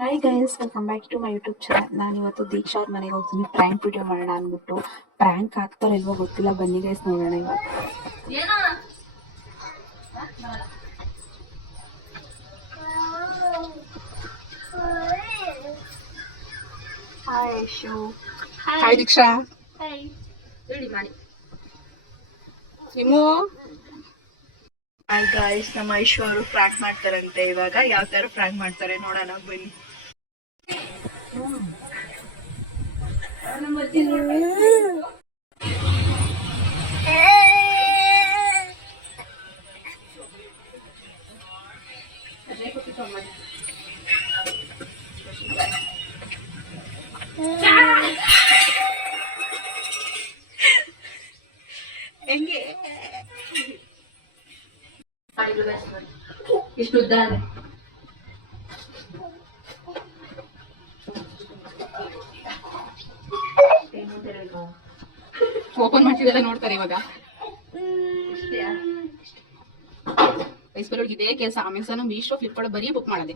Hi guys, welcome back to my YouTube channel. ನಾನು ಇವತ್ತು ದೀಕ್ಷಾ ಅವ್ರ ಮನೆಗೆ ಹೋಗ್ತೀನಿ. ಪ್ರ್ಯಾಂಕ್ ವಿಡಿಯೋ ಮಾಡೋಣ ಅಂದ್ಬಿಟ್ಟು. ಪ್ರ್ಯಾಂಕ್ ಆಗ್ತಾರೋ ಇಲ್ವೋ ಗೊತ್ತಿಲ್ಲ, ಬನ್ನಿ ಗೈಸ್ ನೋಡೋಣ. ಹಾಯ್ ಐಶು. ಹಾಯ್ ದೀಕ್ಷಾ. ಹೇಳಿ ಮಾಡಿ ನಿಮ್ಮು. ಹಾಯ್ ಗೈಸ್, ನಮ್ಮ ಐಶು ಅವರು ಪ್ರ್ಯಾಂಕ್ ಮಾಡ್ತಾರಂತೆ. ಇವಾಗ ಯಾವ ತರ ಪ್ರ್ಯಾಂಕ್ ಮಾಡ್ತಾರೆ ನೋಡೋಣ ಬನ್ನಿ. ಹೆಂಗೆ ಇಷ್ಟು ಉದ್ದ ಓಪನ್ ಮಾಡ್ತಿದ್ದೆಲ್ಲ ನೋಡ್ತಾರೆ ಇವಾಗ. ಫೇಸ್ಬುಕ್ ಇದೇ ಕೆಲಸ. ಅಮೆಝಾನ್, ಮೀಶೋ, ಫ್ಲಿಪ್ಕಾರ್ಟ್ ಬರೀ ಬುಕ್ ಮಾಡೋದೆ.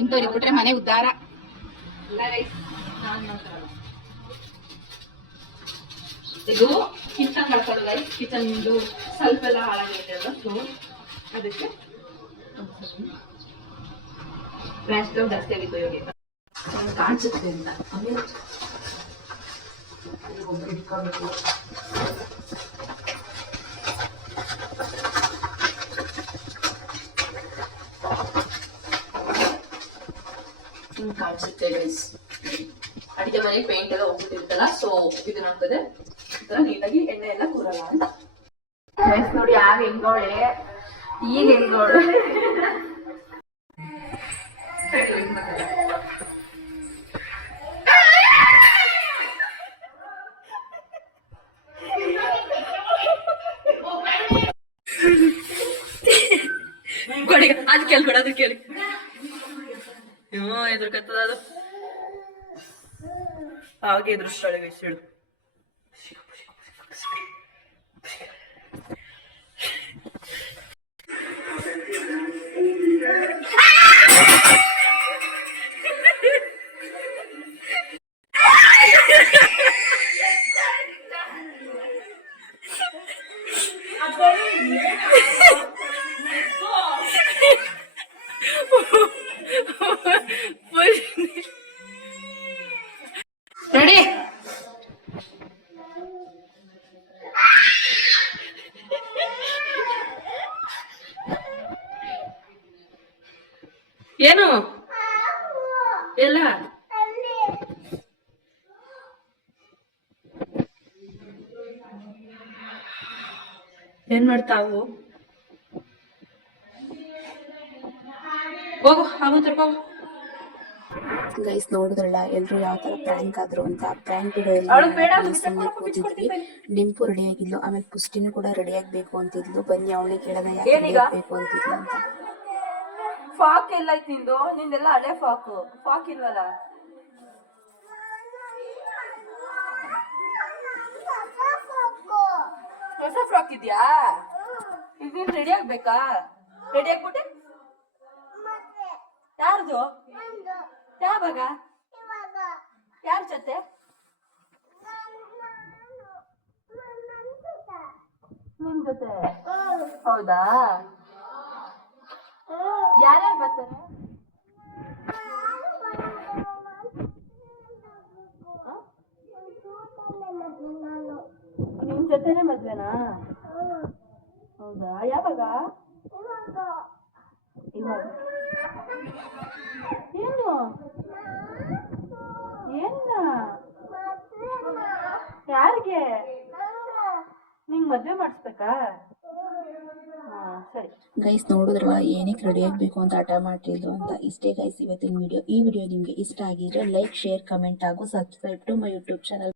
ಇಂಥವ್ರಿಗೆ ಬಿಟ್ರೆ ಮನೆ ಉದ್ಧಾರ. ಇದು ಕಿಚನ್ ಮಾಡ್ತಾರೆ ಗೈಸ್. ಕಿಚನ್ ಸ್ವಲ್ಪ ಎಲ್ಲ ಹಾಳಾಗೈತೆ ಅಲ್ಲ, ಸೊ ಅದಕ್ಕೆ ಗ್ಯಾಸ್ ಸ್ಟವ್ ಜಾಸ್ತಿ ಆಗಿತ್ತು ಇವಾಗ. ಕಾಣಿಸುತ್ತೆ ಅಂತ ಆಮೇಲೆ ಒಬ್ಬರು ಇಟ್ಕೋಬೇಕು. ಕಾಣಿಸುತ್ತೆ ಗೈಸ್. ಅಡಿಗೆ ಮನೆ ಪೇಂಟ್ ಎಲ್ಲ ಹೋಗ್ಬಿಟ್ಟಿರ್ತಲ್ಲ, ಸೊ ಇದನ್ನ ಹಾಕಿದ್ರೆ ನೀಟಾಗಿ ಎಣ್ಣೆ ಎಲ್ಲ ಕೂರಲ್ಲ ಅಂತ. ಗೈಸ್ ನೋಡಿ, ಆಗ ಹೆಂಗೋಳೆ, ಈಗ ಹೆಂಗೋಳೆ. ಅದು ಕೇಳ್ಕೊಡ, ಅದು ಕೇಳಿ. ಎದುರ್ಕತ್ತದ ಅದು. ಹಾಗೆ ಎದುರಿಸ್ತಾಳೆ ಗೈಸ್. ಹೇಳು ರೆಡಿ. ಏನು ಎಲ್ಲ ಏನ್ ಮಾಡ್ತಾವು? ಹೋಗು, ಹೋಗು. ಗೈಸ್ ನೋಡಿದ್ರಲ್ಲ ಎಲ್ರು ಯಾವ ತರ ಪ್ರ್ಯಾಂಕ್ ಆದ್ರು ಅಂತ. ಪ್ರ್ಯಾಂಕ್ ವಿಡಿಯೋ ಕೂತಿದ್ವಿ. ಡಿಂಪು ರೆಡಿ ಆಗಿದ್ಲು, ಆಮೇಲೆ ಪುಷ್ಟಿನೂ ಕೂಡ ರೆಡಿ ಆಗ್ಬೇಕು ಅಂತಿದ್ಲು. ಬನ್ನಿ ಅವಳಿಗೆ ಕೇಳೋಣ ಯಾಕೆ ರೆಡಿ ಆಗ್ಬೇಕು ಅಂತಿದ್ಲು ಅಂತ. ಫಾಕ್ ಎಲ್ಲ ಐತಿ ನಿಂದು? ನಿಂದೆಲ್ಲ ಹಳೆ ಫಾಕ್ ಇಲ್ವಲ್ಲ. ಹೊಸ ಫ್ರಾಕ್ ಇದ್ಯಾ? ಈಗ ರೆಡಿ ಆಗ್ಬೇಕಾ? ರೆಡಿ ಆಗ್ಬಿಟ್ಟೆ? ಯಾರ್ದು? ಯಾವಾಗ? ಯಾರ ಜೊತೆ? ನಿನ್ ಜೊತೆ? ಹೌದಾ? ಯಾರ್ಯಾರು ಬರ್ತಾರೆ? ನಿನ್ ಜೊತೆನೆ ಮದ್ವೆನಾ? ಹೌದಾ? ಯಾವಾಗ? ಇವಾಗ. ಏನು ಏನ? ಯಾರಿಗೆ? ನಿಂಗ್ ಮದ್ವೆ ಮಾಡಿಸ್ಬೇಕಾ? ಸರಿ ಗೈಸ್ ನೋಡಿದ್ರಲ್ಲ ಏನಕ್ಕೆ ರೆಡಿ ಆಗ್ಬೇಕು ಅಂತ ಹಠ ಮಾಡ್ತಿದ್ಲು ಅಂತ. ಇಷ್ಟೇ ಗೈಸ್ ಇವತ್ತಿನ ವಿಡಿಯೋ. ಈ ವಿಡಿಯೋ ನಿಮ್ಗೆ ಇಷ್ಟ ಆಗಿದ್ರೆ ಲೈಕ್, ಶೇರ್, ಕಮೆಂಟ್ ಹಾಗೂ subscribe to my YouTube channel.